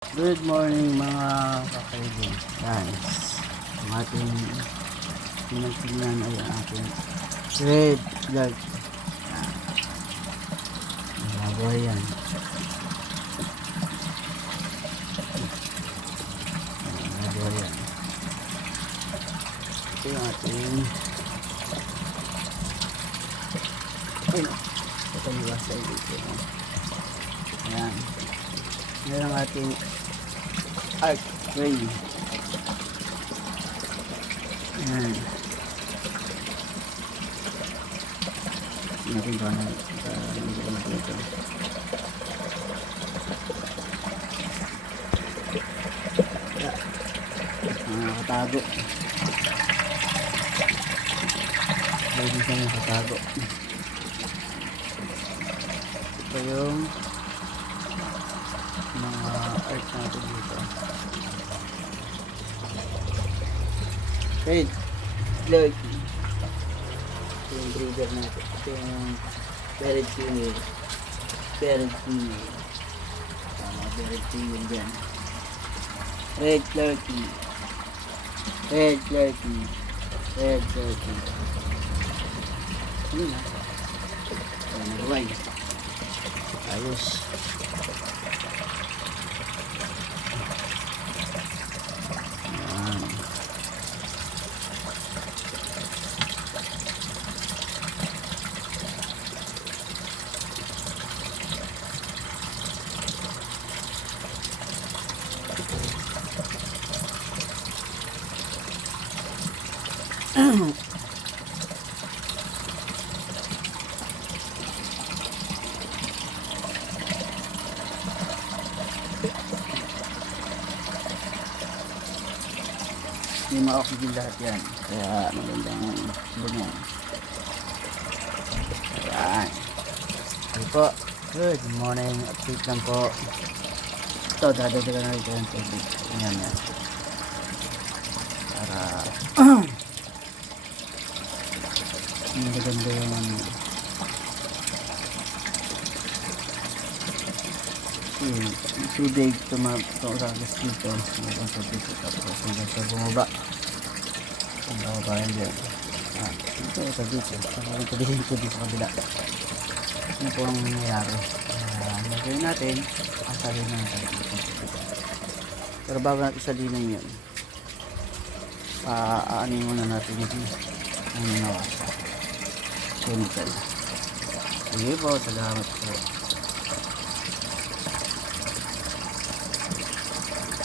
Good morning mga kakaibig guys. Ang ating pinagtingnan ay ang ating red flag. Mababoy yan. Mababoy yan. Ito yung ating ito yung wasa dito. Ayan. Yan ang ating arc gray. Ayan. Natin ba na hindi ko natin ito. Nakatago. Pwede siya nakatago. Ito yung mga art natin dito. Okay, look. Ito yung breeder natin. Ito yung buried female. Buried female. Tama, buried female dyan. Red Clarky. Red Clarky. Red Clarky. Ano na? Ayan, nagaway. Ayos. May mga oxygen lahat yan, kaya magandang bunyan. Ayan. Ay po, good morning, update lang po. Ito, dadagdagan na rin yung tubig. Ayan yan. Para maganda yung yung tubig tumaragas dito. Magandang tubig ito. Tapos hanggang sa bumaba. Ang bumaba yan dyan. Ito dito. Ang tubig dito sa kabila. Ano po ang nangyayari? Ang gagawin natin, asalin na natin. Pero bago natin salinin yun, aanin muna natin yung nawasa. Chemical. Sige po, salamat po.